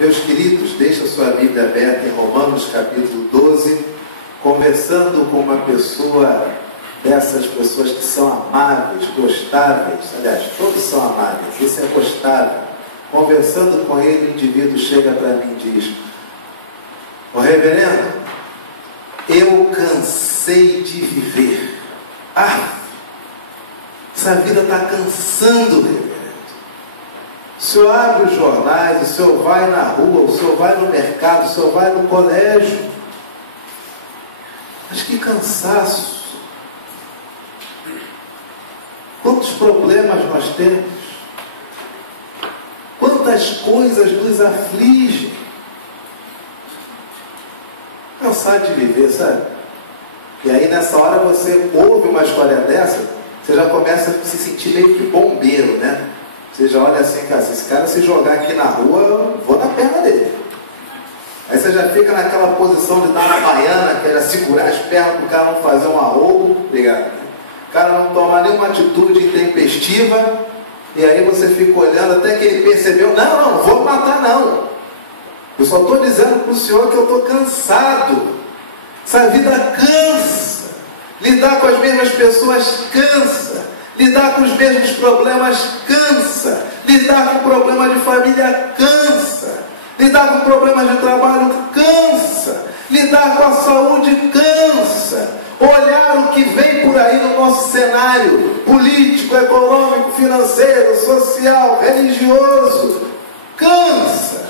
Meus queridos, deixa sua Bíblia aberta em Romanos capítulo 12, conversando com uma pessoa dessas pessoas que são amáveis, gostáveis, aliás, todos são amáveis, esse é gostável. Conversando com ele, o indivíduo chega para mim e diz: ô reverendo, eu cansei de viver. Essa vida está cansando, reverendo. O senhor abre os jornais, o senhor vai na rua, o senhor vai no mercado, o senhor vai no colégio. Mas que cansaço! Quantos problemas nós temos? Quantas coisas nos afligem? Cansado de viver, sabe? E aí nessa hora você ouve uma história dessa, você já começa a se sentir meio que bombeiro, né? Você já olha assim, cara, se esse cara se jogar aqui na rua, eu vou na perna dele. Aí você já fica naquela posição de dar na baiana, que era segurar as pernas para o cara não fazer um arrobo, ligado? O cara não tomar nenhuma atitude intempestiva, e aí você fica olhando até que ele percebeu: não vou matar não. Eu só estou dizendo para o senhor que eu estou cansado. Essa vida cansa. Lidar com as mesmas pessoas cansa. Lidar com os mesmos problemas cansa. Lidar com problema de família cansa. Lidar com problemas de trabalho cansa. Lidar com a saúde cansa. Olhar o que vem por aí no nosso cenário político, econômico, financeiro, social, religioso, cansa.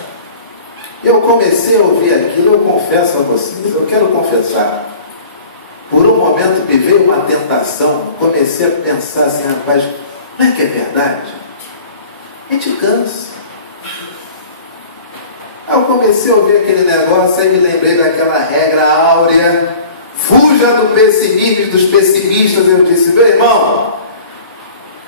Eu comecei a ouvir aquilo, eu confesso a vocês, eu quero confessar. Por um momento me veio uma tentação, comecei a pensar assim: rapaz, não é que é verdade? A gente cansa. Aí eu comecei a ouvir aquele negócio, aí me lembrei daquela regra áurea: fuja do pessimismo e dos pessimistas. Eu disse: meu irmão,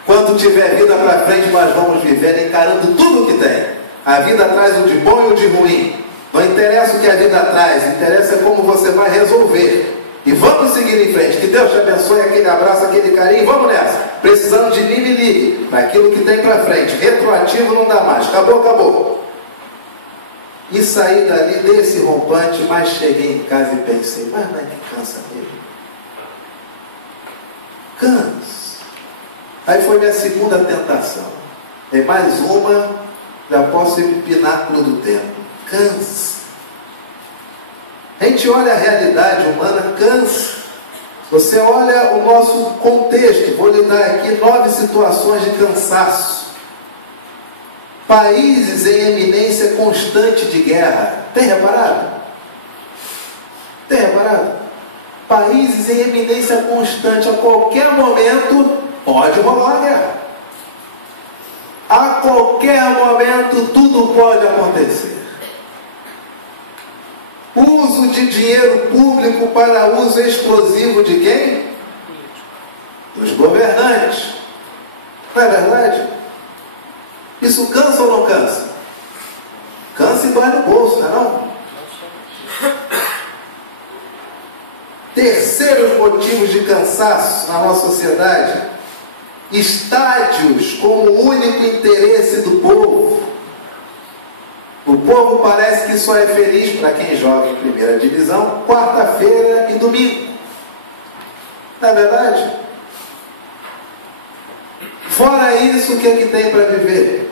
quando tiver vida para frente, nós vamos viver encarando tudo o que tem. A vida traz o de bom e o de ruim. Não interessa o que a vida traz, interessa como você vai resolver. E vamos seguir em frente. Que Deus te abençoe, aquele abraço, aquele carinho. Vamos nessa. Precisando de mim, me ligue. Naquilo que tem para frente. Retroativo não dá mais. Acabou. E saí dali desse rompante, mas cheguei em casa e pensei: mas não é que cansa mesmo? Cansa. Aí foi minha segunda tentação. Tem mais uma, já posso ir para o pináculo do tempo. Cansa. A gente olha a realidade humana, cansa. Você olha o nosso contexto, vou lhe dar aqui 9 situações de cansaço. Países em eminência constante de guerra. Tem reparado? Tem reparado? Países em eminência constante, a qualquer momento pode rolar uma guerra. A qualquer momento tudo pode acontecer. Uso de dinheiro público para uso exclusivo de quem? Dos governantes. Não é verdade? Isso cansa ou não cansa? Cansa e dói no bolso, não é não? Terceiros motivos de cansaço na nossa sociedade: estádios como único interesse do povo. O povo parece que só é feliz para quem joga em primeira divisão, quarta-feira e domingo. Não é verdade? Fora isso, o que é que tem para viver?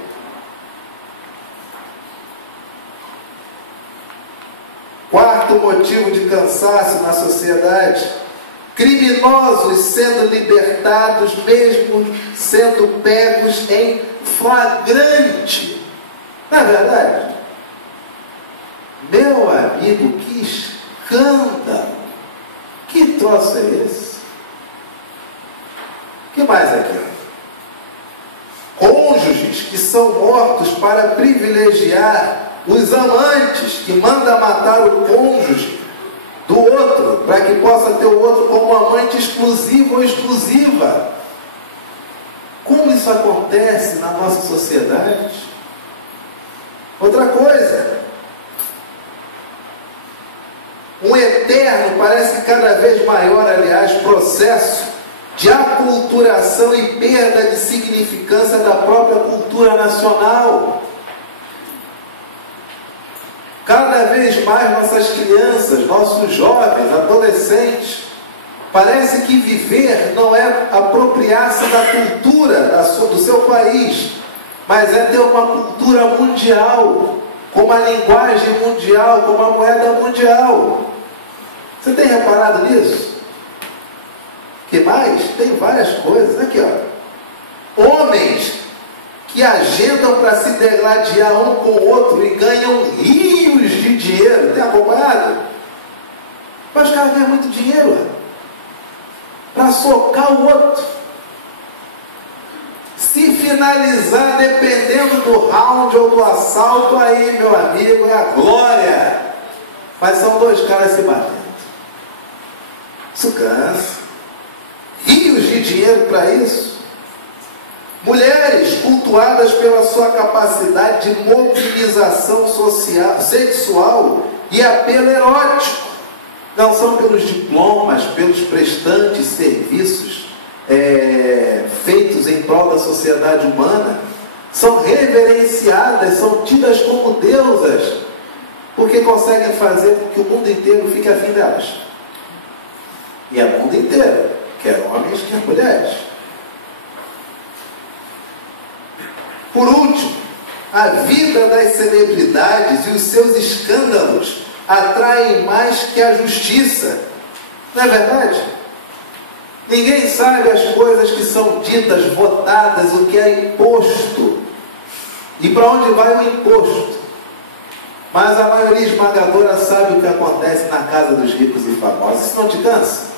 Quarto motivo de cansaço na sociedade: criminosos sendo libertados, mesmo sendo pegos em flagrante. Não é verdade? Meu amigo, que escândalo! Que troço é esse? O que mais aqui? Cônjuges que são mortos para privilegiar os amantes, que manda matar o cônjuge do outro, para que possa ter o outro como amante exclusivo ou exclusiva. Como isso acontece na nossa sociedade? Outra coisa: um eterno, parece que cada vez maior, aliás, processo de aculturação e perda de significância da própria cultura nacional. Cada vez mais nossas crianças, nossos jovens, adolescentes, parece que viver não é apropriar-se da cultura do seu país, mas é ter uma cultura mundial, com uma linguagem mundial, com uma moeda mundial. Você tem reparado nisso? Que mais? Tem várias coisas. Aqui, ó. Homens que agendam para se degladiar um com o outro e ganham rios de dinheiro. Tem acompanhado? Mas os caras ganham muito dinheiro para socar o outro. Se finalizar dependendo do round ou do assalto, aí, meu amigo, é a glória. Mas são dois caras se batendo. Isso cansa. Rios de dinheiro para isso. Mulheres cultuadas pela sua capacidade de mobilização social, sexual e apelo erótico. Não são pelos diplomas, pelos prestantes serviços feitos em prol da sociedade humana. São reverenciadas, são tidas como deusas, porque conseguem fazer com que o mundo inteiro fique afim delas. E é o mundo inteiro, quer homens, quer mulheres. Por último, a vida das celebridades e os seus escândalos atraem mais que a justiça. Não é verdade? Ninguém sabe as coisas que são ditas, votadas, o que é imposto. E para onde vai o imposto? Mas a maioria esmagadora sabe o que acontece na casa dos ricos e famosos. Isso não te cansa?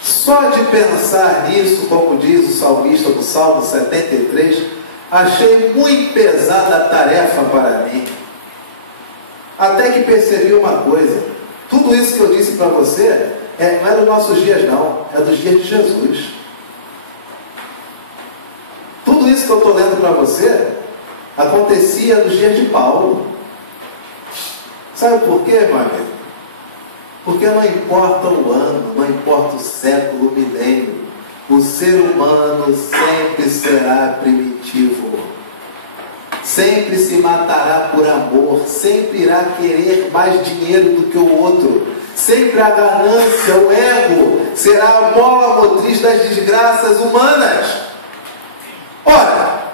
Só de pensar nisso, como diz o salmista do Salmo 73, achei muito pesada a tarefa para mim. Até que percebi uma coisa: tudo isso que eu disse para você não é dos nossos dias, não, é dos dias de Jesus. Tudo isso que eu estou lendo para você acontecia nos dias de Paulo. Sabe por quê, meu amigo? Porque não importa o ano, não importa o século, o milênio, o ser humano sempre será primitivo. Sempre se matará por amor, sempre irá querer mais dinheiro do que o outro. Sempre a ganância, o ego, será a mola motriz das desgraças humanas. Ora,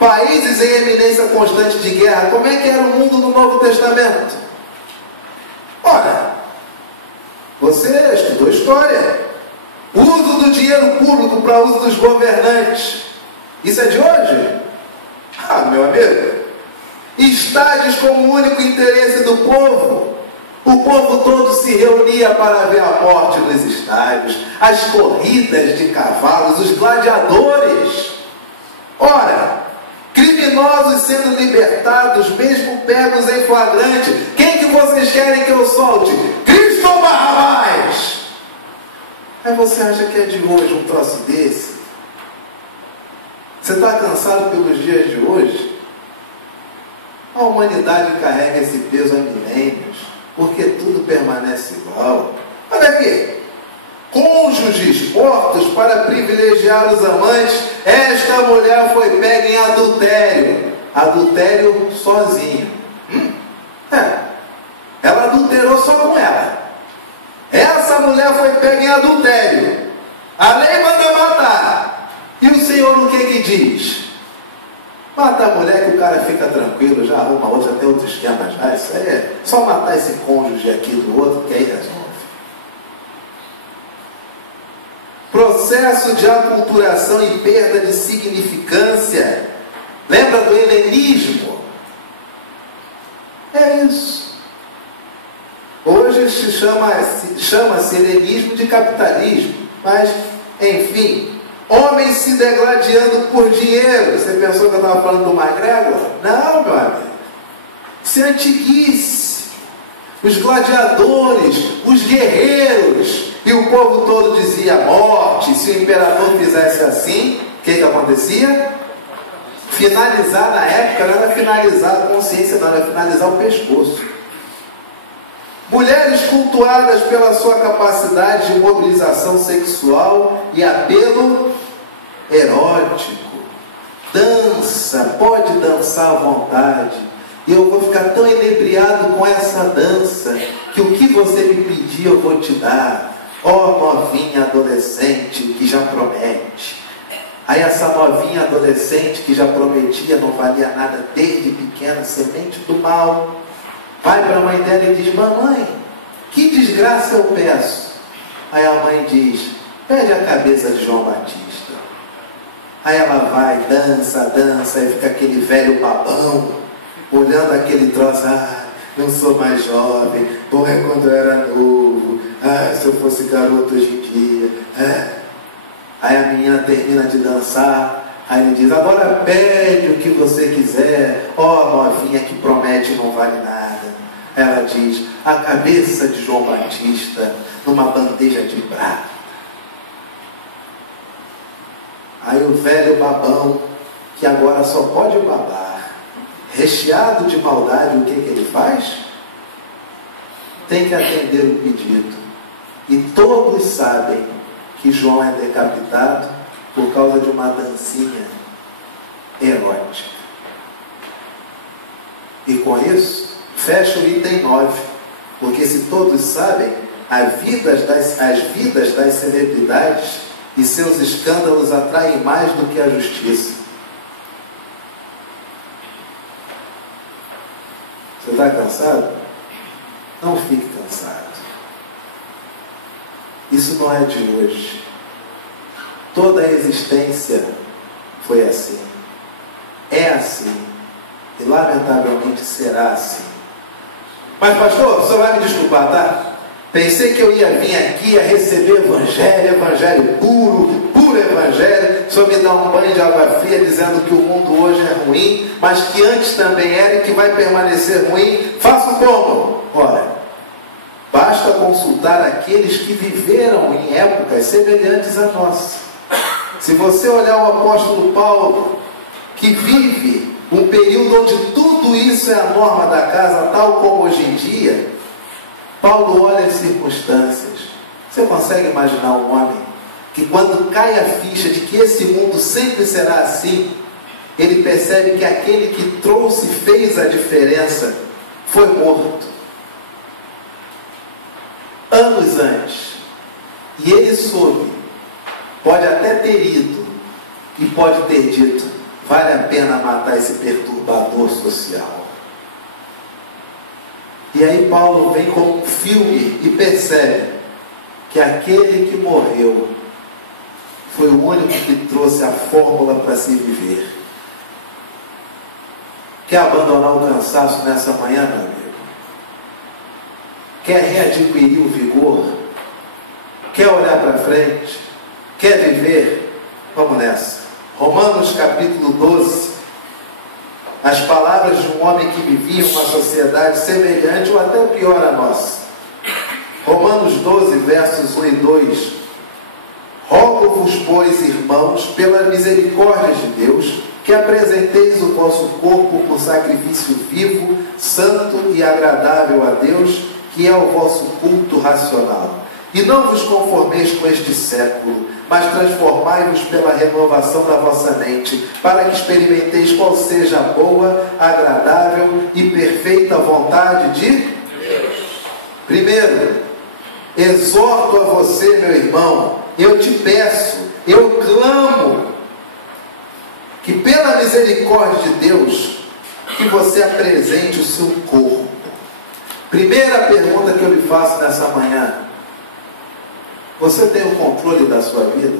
países em eminência constante de guerra, como é que era o mundo no Novo Testamento? Ora, você estudou história. Uso do dinheiro público para uso dos governantes. Isso é de hoje? Ah, meu amigo. Estádios como único interesse do povo. O povo todo se reunia para ver a morte nos estádios, as corridas de cavalos, os gladiadores. Ora, criminosos sendo libertados, mesmo pegos em flagrante. Quem que vocês querem que eu solte? Cristo ou Barrabás? Aí você acha que é de hoje um troço desse? Você está cansado pelos dias de hoje? A humanidade carrega esse peso há milênios, porque tudo permanece igual. Olha aqui. Cônjuges mortos para privilegiar os amantes. Esta mulher foi pega em adultério. Adultério sozinho. Ela adulterou só com ela. Essa mulher foi pega em adultério. A lei manda matar. E o Senhor o que diz? Mata a mulher que o cara fica tranquilo, já arruma outra, tem outro esquema já. Isso aí é só matar esse cônjuge aqui do outro, que aí resolve. Processo de aculturação e perda de significância. Lembra do helenismo? É isso. Hoje se chama-se helenismo de capitalismo. Mas, enfim, homens se degladiando por dinheiro. Você pensou que eu estava falando do McGregor? Não, meu amigo. Isso é antiguíssimo. Os gladiadores, os guerreiros. E o povo todo dizia morte. Se o imperador fizesse assim, o que acontecia? Finalizar na época não era finalizar a consciência, não, era finalizar o pescoço. Mulheres cultuadas pela sua capacidade de mobilização sexual e apelo erótico. Dança, pode dançar à vontade. E eu vou ficar tão inebriado com essa dança, que o que você me pedir eu vou te dar. Ó novinha adolescente que já promete. Aí essa novinha adolescente que já prometia, não valia nada desde pequena, semente do mal, vai para a mãe dela e diz: mamãe, que desgraça eu peço? Aí a mãe diz: pede a cabeça de João Batista. Aí ela vai, dança, dança, aí fica aquele velho babão, olhando aquele troço: ah, não sou mais jovem, bom é quando eu era novo, ah, se eu fosse garoto hoje em dia. Aí a menina termina de dançar, aí ele diz: agora pede o que você quiser, ó novinha que promete e não vale nada. Ela diz: a cabeça de João Batista numa bandeja de prata. Aí o velho babão, que agora só pode babar, recheado de maldade, o que ele faz? Tem que atender o pedido. E todos sabem que João é decapitado por causa de uma dancinha erótica. E com isso, fecha o item 9, porque se todos sabem, as vidas das celebridades e seus escândalos atraem mais do que a justiça. Você está cansado? Não fique cansado. Isso não é de hoje. Toda a existência foi assim. É assim. E lamentavelmente será assim. Mas pastor, o senhor vai me desculpar, tá? Pensei que eu ia vir aqui a receber evangelho puro evangelho. O senhor me dá um banho de água fria dizendo que o mundo hoje é ruim, mas que antes também era e que vai permanecer ruim. Faço como? Ora, basta consultar aqueles que viveram em épocas semelhantes à nossa. Se você olhar o apóstolo Paulo, que vive um período onde tudo isso é a norma da casa, tal como hoje em dia, Paulo olha as circunstâncias. Você consegue imaginar um homem que, quando cai a ficha de que esse mundo sempre será assim, ele percebe que aquele que trouxe e fez a diferença foi morto anos antes, e ele soube, pode até ter ido e pode ter dito: vale a pena matar esse perturbador social. E aí Paulo vem como um filme e percebe que aquele que morreu foi o único que trouxe a fórmula para se viver. Quer abandonar o cansaço nessa manhã, meu amigo? Quer readquirir o vigor? Quer olhar para frente? Quer viver? Vamos nessa. Romanos capítulo 12. As palavras de um homem que vivia em uma sociedade semelhante ou até pior à nossa. Romanos 12, versos 1 e 2. Rogo-vos, pois, irmãos, pela misericórdia de Deus, que apresenteis o vosso corpo por sacrifício vivo, santo e agradável a Deus, que é o vosso culto racional. E não vos conformeis com este século, mas transformai-vos pela renovação da vossa mente, para que experimenteis qual seja a boa, agradável e perfeita vontade de Deus. Primeiro, exorto a você, meu irmão, eu te peço, eu clamo, que pela misericórdia de Deus, que você apresente o seu corpo. Primeira pergunta que eu lhe faço nessa manhã: você tem o controle da sua vida?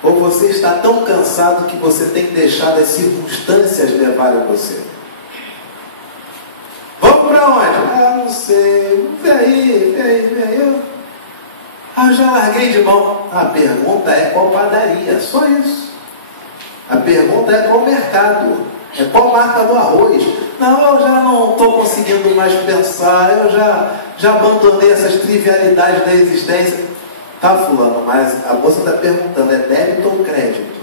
Ou você está tão cansado que você tem deixado as circunstâncias levarem você? Vamos para onde? Ah, não sei. Vem aí. Eu já larguei de mão. A pergunta é qual padaria, só isso. A pergunta é qual mercado, é qual marca do arroz. Não, eu já não estou conseguindo mais pensar, eu já abandonei essas trivialidades da existência. Tá, fulano, mas a moça está perguntando, é débito ou crédito?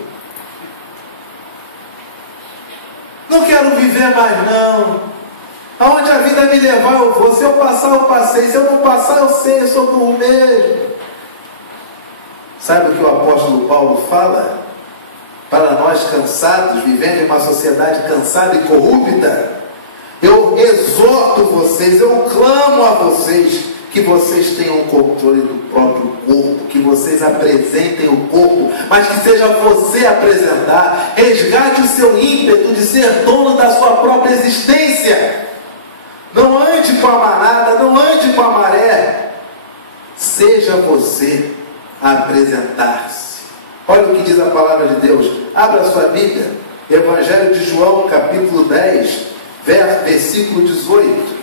Não quero viver mais não. Aonde a vida me levar eu vou. Se eu passar eu passei, se eu não passar eu sei, eu sou burro mesmo. Sabe o que o apóstolo Paulo fala? para nós cansados, vivendo em uma sociedade cansada e corrupta, eu exorto vocês, eu clamo a vocês, que vocês tenham controle do próprio corpo, que vocês apresentem o corpo, mas que seja você apresentar. Resgate o seu ímpeto de ser dono da sua própria existência. Não ande com a manada, não ande com a maré. Seja você a apresentar-se. Olha o que diz a palavra de Deus. Abra a sua Bíblia, Evangelho de João, capítulo 10, versículo 18.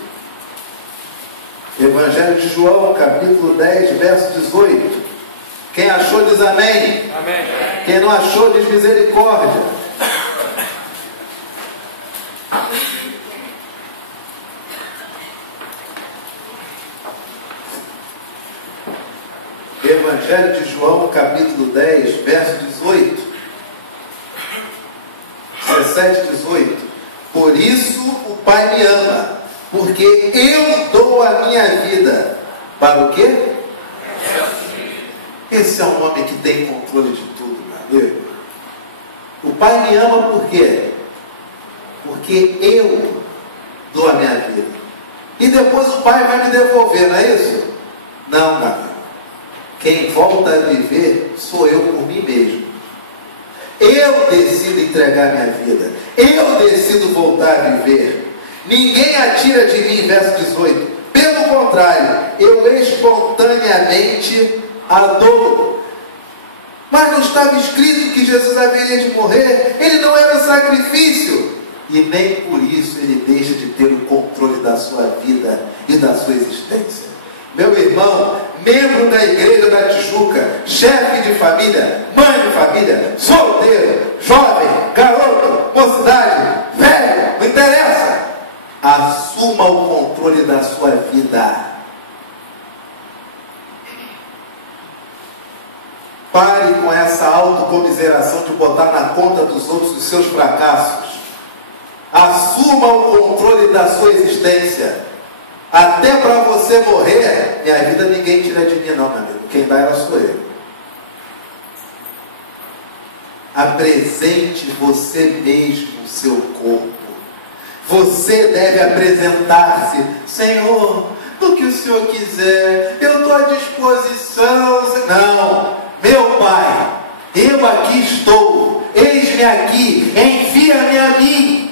Evangelho de João, capítulo 10, verso 18. Quem achou diz amém. Amém. Quem não achou diz misericórdia. Evangelho de João, capítulo 10, verso 18. 17, 18. Por isso o Pai me ama, porque eu dou a minha vida. Para o quê? Esse é um homem que tem controle de tudo, meu amigo. O Pai me ama por quê? Porque eu dou a minha vida. E depois o Pai vai me devolver, não é isso? Não, meu amigo. Quem volta a viver sou eu por mim mesmo. Eu decido entregar minha vida. Eu decido voltar a viver. Ninguém atira de mim, verso 18. Pelo contrário, eu espontaneamente a dou. Mas não estava escrito que Jesus haveria de morrer? Ele não era um sacrifício. E nem por isso ele deixa de ter o controle da sua vida e da sua existência. Meu irmão, membro da igreja da Tijuca, chefe de família, mãe de família, solteiro, jovem, garoto, mocidade, velho, não interessa. Assuma o controle da sua vida. Pare com essa autocomiseração de botar na conta dos outros os seus fracassos. Assuma o controle da sua existência. Até para você morrer, minha vida ninguém tira de mim não, meu amigo. Quem dá ela sou eu. Apresente você mesmo o seu corpo. Você deve apresentar-se. Senhor, do que o Senhor quiser, eu estou à disposição. Não, meu Pai, eu aqui estou. Eis-me aqui, envia-me a mim.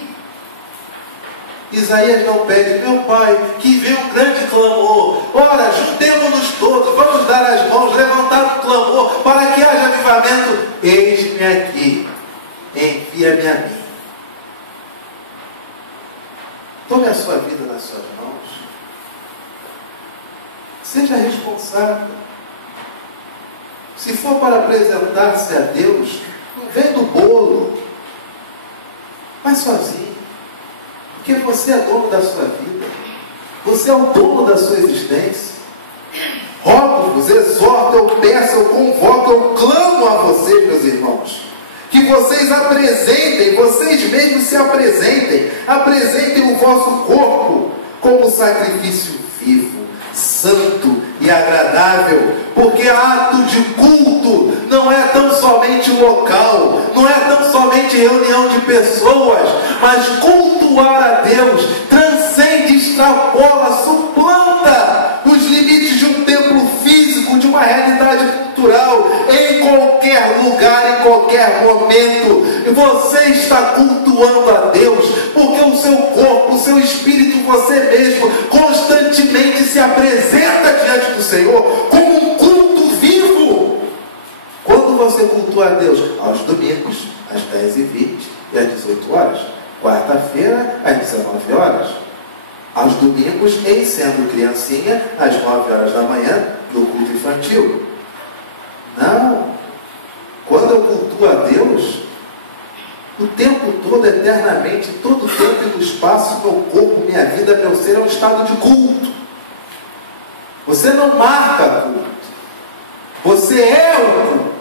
Isaías não pede, meu Pai, que veio um grande clamor. Ora, juntemo-nos todos, vamos dar as mãos, levantar o clamor, para que haja avivamento. Eis-me aqui, envia-me a mim. Tome a sua vida nas suas mãos. Seja responsável. Se for para apresentar-se a Deus, não vem do bolo, mas sozinho. Porque você é dono da sua vida. Você é o dono da sua existência. Rogo-vos, exorto, eu peço, eu convoco, eu clamo a vocês, meus irmãos, que vocês apresentem, vocês mesmos se apresentem. Apresentem o vosso corpo como sacrifício vivo, santo e agradável. Porque ato de culto não é tão somente local, não é tão somente reunião de pessoas, mas cultuar a Deus transcende, extrapola, suplanta os limites de um templo físico, de uma realidade cultural. Em qualquer lugar, em qualquer momento, você está cultuando a Deus, porque o seu corpo, o seu espírito, você mesmo constantemente se apresenta diante do Senhor como um culto vivo. Quando você cultua a Deus? Aos domingos, às 10h20 e às 18 horas. Quarta-feira, às 19 horas. Aos domingos, em sendo criancinha, às 9 horas da manhã, no culto infantil. Não. Quando eu cultuo a Deus, o tempo todo, eternamente, todo o tempo e no espaço, meu corpo, minha vida, meu ser é um estado de culto. Você não marca culto. Você é o culto.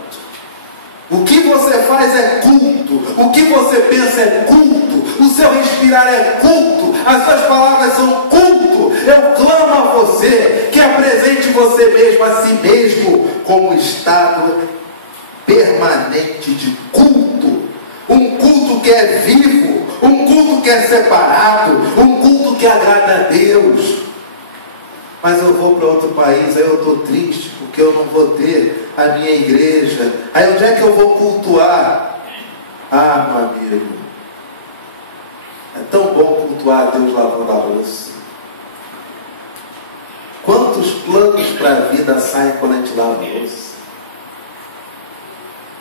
O que você faz é culto. O que você pensa é culto. O seu respirar é culto. As suas palavras são culto. Eu clamo a você que apresente você mesmo a si mesmo como estado permanente de culto. um culto que é vivo, um culto que é separado, um culto que agrada a Deus. Mas eu vou para outro país, aí eu estou triste, porque eu não vou ter a minha igreja. Aí onde é que eu vou cultuar? Ah, meu amigo, é tão bom cultuar a Deus lavando a louça. Quantos planos para a vida saem quando a gente lava a louça?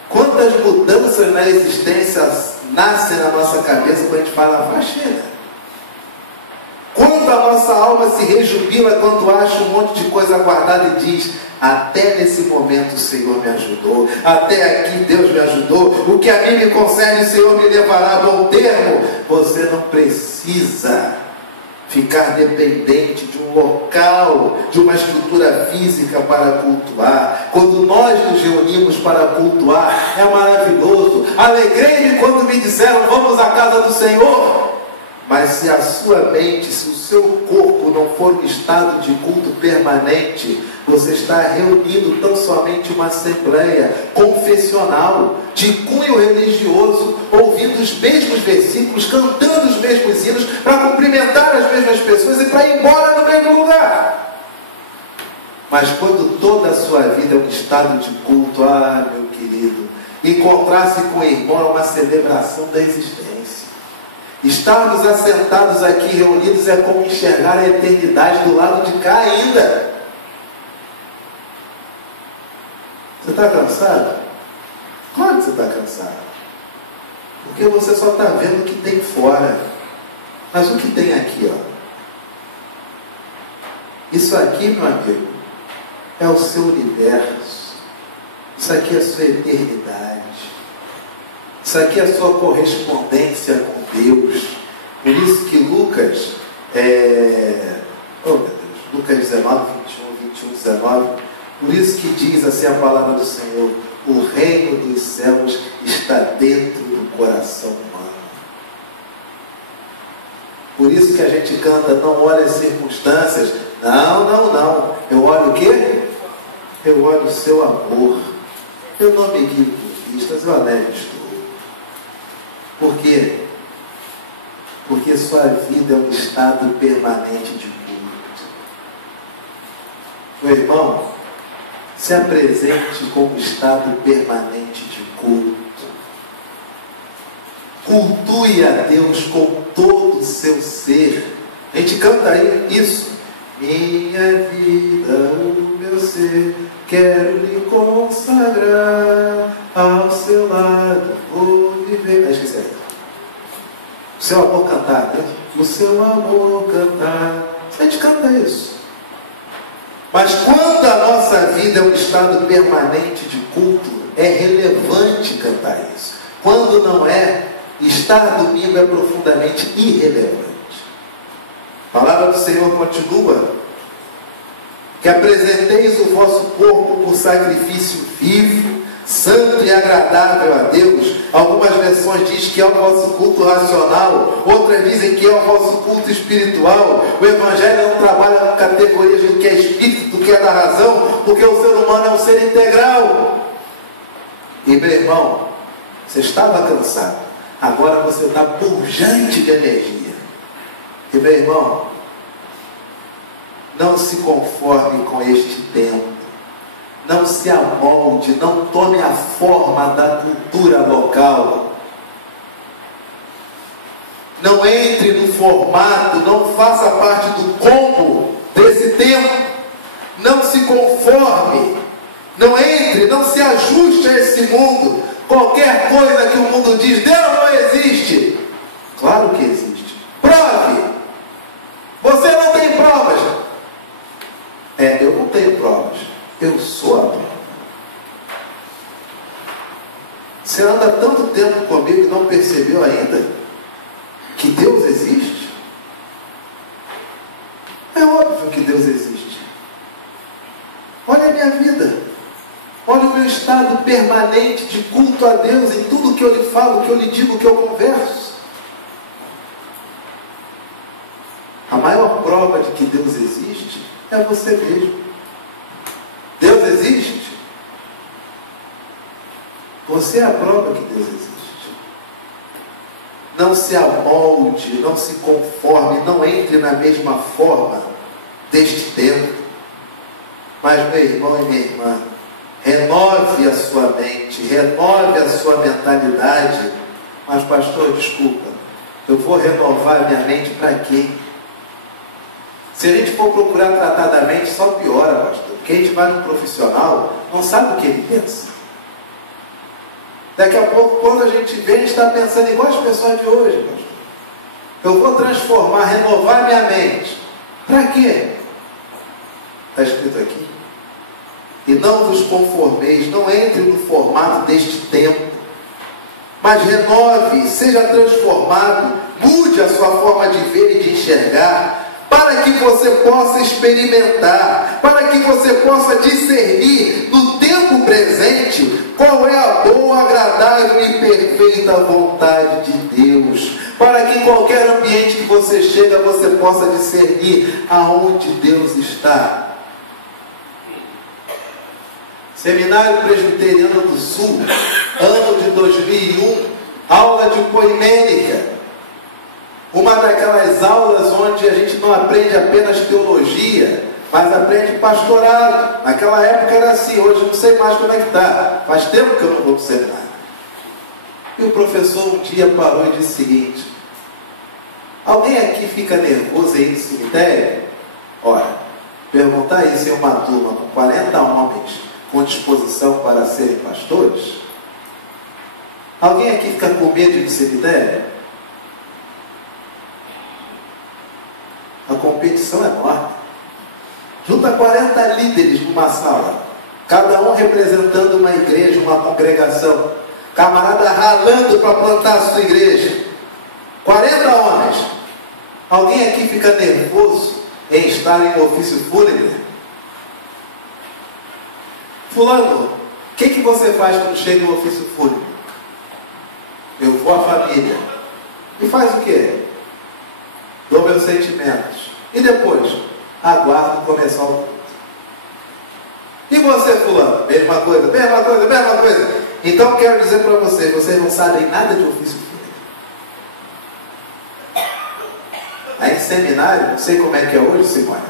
Quantas mudanças na existência nascem na nossa cabeça quando a gente fala faxina? Quando a nossa alma se rejubila quando acha um monte de coisa guardada e diz: até nesse momento o Senhor me ajudou, até aqui Deus me ajudou, o que a mim me concerne o Senhor me levará a bom termo. Você não precisa ficar dependente de um local, de uma estrutura física para cultuar. Quando nós nos reunimos para cultuar, é maravilhoso. Alegrei-me quando me disseram: vamos à casa do Senhor. Mas se a sua mente, se o seu corpo não for um estado de culto permanente, você está reunindo tão somente uma assembleia confessional, de cunho religioso, ouvindo os mesmos versículos, cantando os mesmos hinos, para cumprimentar as mesmas pessoas e para ir embora no mesmo lugar. Mas quando toda a sua vida é um estado de culto, ah, meu querido, encontrar-se com o irmão é uma celebração da existência. Estarmos assentados aqui reunidos é como enxergar a eternidade do lado de cá ainda. Você está cansado? Claro que você está cansado. Porque você só está vendo o que tem fora. Mas o que tem aqui, ó? Isso aqui, meu amigo, é o seu universo. Isso aqui é a sua eternidade. Isso aqui é a sua correspondência com Deus. Por isso que Lucas, Lucas 19, 21, 19, por isso que diz assim a palavra do Senhor: o reino dos céus está dentro do coração humano. Por isso que a gente canta: não olha as circunstâncias. Não. Eu olho o quê? Eu olho o seu amor. Eu não me guio por vistas, eu alegro estou. Por quê? Porque sua vida é um estado permanente de culto. Meu irmão, se apresente como estado permanente de culto. Cultue a Deus com todo o seu ser. A gente canta aí isso. Minha vida, o meu ser, quero lhe consagrar, ao seu lado vou viver. Esqueci. O seu amor cantar, né? O seu amor cantar. A gente canta isso. Mas quando a nossa vida é um estado permanente de culto, é relevante cantar isso. Quando não é, estar domingo é profundamente irrelevante. A palavra do Senhor continua: que apresenteis o vosso corpo por sacrifício vivo, santo e agradável a Deus. Algumas versões dizem que é o vosso culto racional, outras dizem que é o vosso culto espiritual. O Evangelho não trabalha com categorias do que é espírito, do que é da razão, porque o ser humano é um ser integral. E meu irmão, você estava cansado, agora você está pujante de energia. E meu irmão, não se conforme com este tempo. Não se amolde, não tome a forma da cultura local. Não entre no formato, não faça parte do combo desse tempo. Não se conforme. Não entre, não se ajuste a esse mundo. Qualquer coisa que o mundo diz, Deus não existe. Claro que existe. Prove. Você não tem provas. Eu não tenho provas. Eu sou a prova. Você anda tanto tempo comigo e não percebeu ainda que Deus existe? É óbvio que Deus existe. Olha a minha vida. Olha o meu estado permanente de culto a Deus em tudo que eu lhe falo, que eu lhe digo, que eu converso. A maior prova de que Deus existe é você mesmo. Deus existe? Você é a prova que Deus existe. não se amolde, não se conforme, não entre na mesma forma deste tempo. Mas, meu irmão e minha irmã, renove a sua mente, renove a sua mentalidade. Mas, pastor, desculpa, eu vou renovar a minha mente para quê? Se a gente for procurar tratar da mente, só piora, pastor. Porque a gente vai num profissional, não sabe o que ele pensa. Daqui a pouco, quando a gente vê, a gente está pensando igual as pessoas de hoje, pastor. Eu vou transformar, renovar minha mente. Para quê? Está escrito aqui. E não vos conformeis, não entre no formato deste tempo, mas renove, seja transformado, mude a sua forma de ver e de enxergar, para que você possa experimentar, para que você possa discernir no tempo presente qual é a boa, agradável e perfeita vontade de Deus, para que em qualquer ambiente que você chega, você possa discernir aonde Deus está. Seminário Presbiteriano do Sul, ano de 2001, aula de poimênica. Uma daquelas aulas onde a gente não aprende apenas teologia, mas aprende pastorado. Naquela época era assim, hoje eu não sei mais como é que está. Faz tempo que eu não vou para o seminário. E o professor um dia parou e disse o seguinte: alguém aqui fica nervoso aí no cemitério? Ora, perguntar isso em uma turma com 40 homens com disposição para serem pastores? Alguém aqui fica com medo de ir no cemitério? A competição é enorme. Junta 40 líderes numa sala, cada um representando uma igreja, uma congregação, camarada ralando para plantar a sua igreja. 40 homens. Alguém aqui fica nervoso em estar em um ofício fúnebre? Fulano, o que você faz quando chega no ofício fúnebre? Eu vou à família. E faz o quê? Dou meus sentimentos. E depois? Aguardo começar o culto. E você, fulano? Mesma coisa, mesma coisa, mesma coisa. Então quero dizer para vocês não sabem nada de ofício fúnebre. Aí em seminário, não sei como é que é hoje, Simone,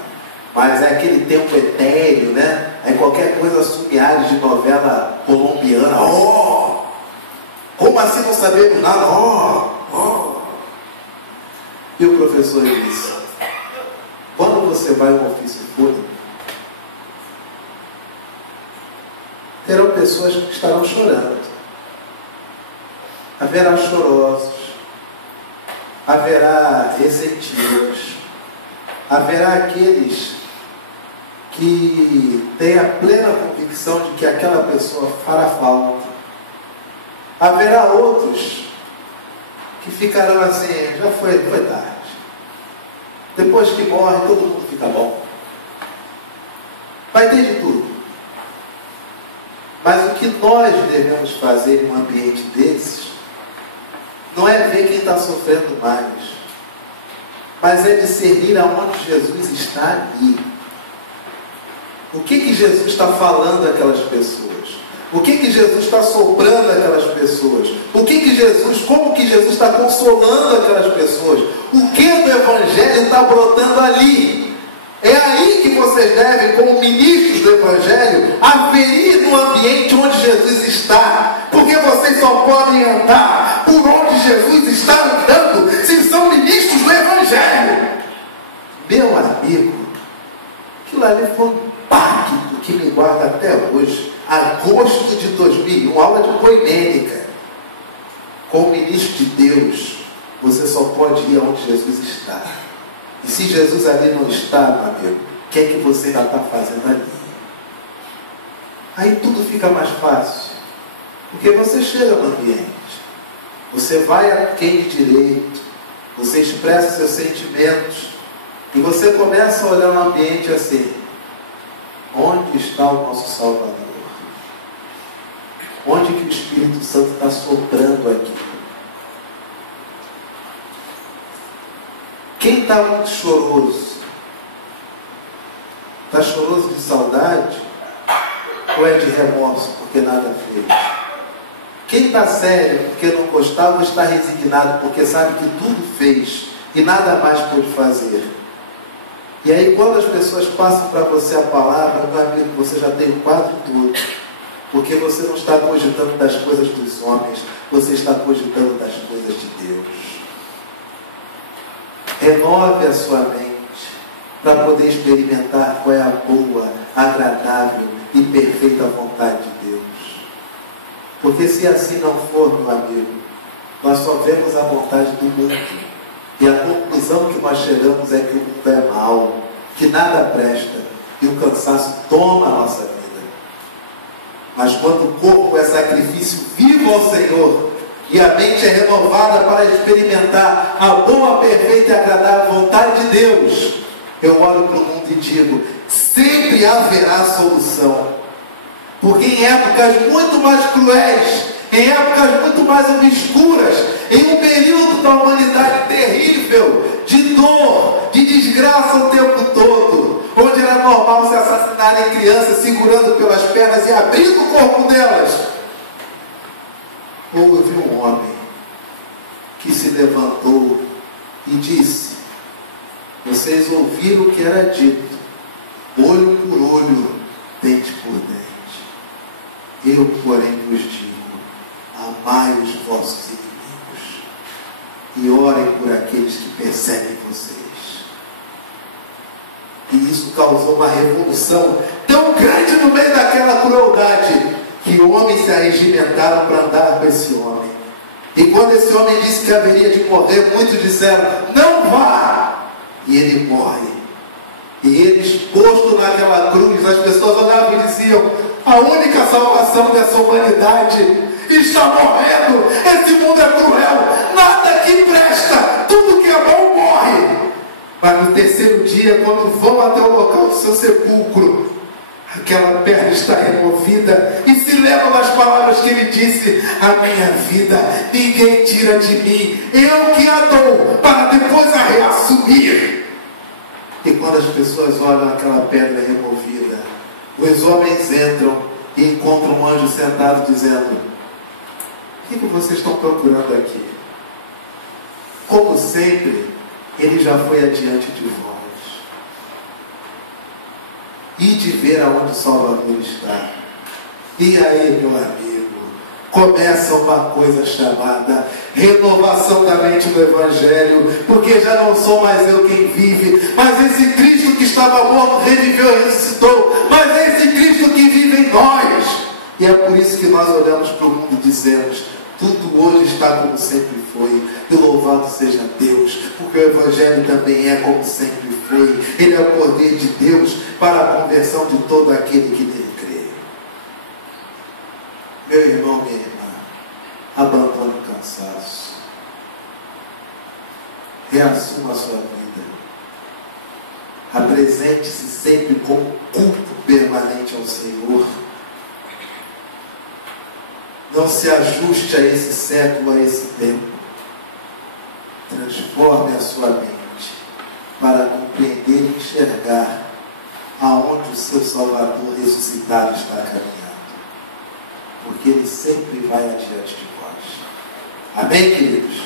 mas é aquele tempo etéreo, né? Aí qualquer coisa assume áreas de novela colombiana. Oh! Como assim não sabemos nada? Oh! Oh! E o professor disse: quando você vai a um ofício fúnebre, terão pessoas que estarão chorando. Haverá chorosos, haverá ressentidos, haverá aqueles que têm a plena convicção de que aquela pessoa fará falta. Haverá outros que ficarão assim: já foi tarde. Depois que morre, todo mundo fica bom. Vai ter de tudo. Mas o que nós devemos fazer em um ambiente desses não é ver quem está sofrendo mais, mas é discernir aonde Jesus está ali. O que Jesus está falando àquelas pessoas? O que Jesus está soprando àquelas pessoas? Como que Jesus está consolando aquelas pessoas? O que do Evangelho está brotando ali? É aí que vocês devem, como ministros do Evangelho, aferir no ambiente onde Jesus está. Porque vocês só podem andar por onde Jesus está andando se são ministros do Evangelho. Meu amigo, aquilo ali foi um pacto que me guarda até hoje. Agosto de 2001, aula de poimênica. Como ministro de Deus, você só pode ir aonde Jesus está. E se Jesus ali não está, meu amigo, o que é que você ainda está fazendo ali? Aí tudo fica mais fácil. Porque você chega no ambiente, você vai a quem de direito, você expressa seus sentimentos, e você começa a olhar no ambiente assim: onde está o nosso Salvador? Onde que o Espírito Santo está soprando aqui? Quem está muito choroso? Está choroso de saudade? Ou é de remorso porque nada fez? Quem está sério porque não gostava está resignado porque sabe que tudo fez e nada mais pôde fazer. E aí quando as pessoas passam para você a palavra, meu amigo, você já tem o quadro todo. Porque você não está cogitando das coisas dos homens, você está cogitando das coisas de Deus. Renove a sua mente para poder experimentar qual é a boa, agradável e perfeita vontade de Deus. Porque se assim não for, meu amigo, nós só vemos a vontade do mundo. E a conclusão que nós chegamos é que o mundo é mau, que nada presta, e o cansaço toma a nossa vida. Mas quando o corpo é sacrifício vivo ao Senhor, e a mente é renovada para experimentar a boa, perfeita e agradável vontade de Deus, eu olho para o mundo e digo, sempre haverá solução. Porque em épocas muito mais cruéis, em épocas muito mais obscuras, em um período da humanidade terrível, de dor, de desgraça o tempo todo, onde era normal se assassinarem crianças segurando pelas pernas e abrindo o corpo delas, houve um homem que se levantou e disse, vocês ouviram o que era dito, olho por olho, dente por dente. Eu, porém, vos digo, amai os vossos inimigos e orem por aqueles que perseguem vocês. E isso causou uma revolução tão grande no meio daquela crueldade, que homens se arregimentaram para andar com esse homem. E quando esse homem disse que haveria de morrer, muitos disseram, não vá! E ele morre. E ele exposto naquela cruz, as pessoas olhavam e diziam, a única salvação dessa humanidade está morrendo. Esse mundo é cruel, nada aqui presta, tudo que é bom morre. Mas no terceiro dia, quando vão até o local do seu sepulcro, aquela perna está removida e se lembram das palavras que ele disse, a minha vida ninguém tira de mim, eu que a dou para depois a reassumir. E quando as pessoas olham aquela pedra removida, os homens entram e encontram um anjo sentado dizendo, o que vocês estão procurando aqui? Como sempre, ele já foi adiante de vós. E de ver aonde o Salvador está. E aí, meu amigo, começa uma coisa chamada renovação da mente do Evangelho, porque já não sou mais eu quem vive, mas esse Cristo que estava morto reviveu e ressuscitou, mas é esse Cristo que vive em nós. E é por isso que nós olhamos para o mundo e dizemos, tudo hoje está como sempre foi, e louvado seja Deus, porque o Evangelho também é como sempre foi, ele é o poder de Deus para a conversão de todo aquele que nele crê. Meu irmão, minha irmã, abandone o cansaço, reassuma a sua vida, apresente-se sempre com culto permanente ao Senhor. Não se ajuste a esse século, a esse tempo. Transforme a sua mente para compreender e enxergar aonde o seu Salvador ressuscitado está caminhando. Porque Ele sempre vai adiante de vós. Amém, queridos?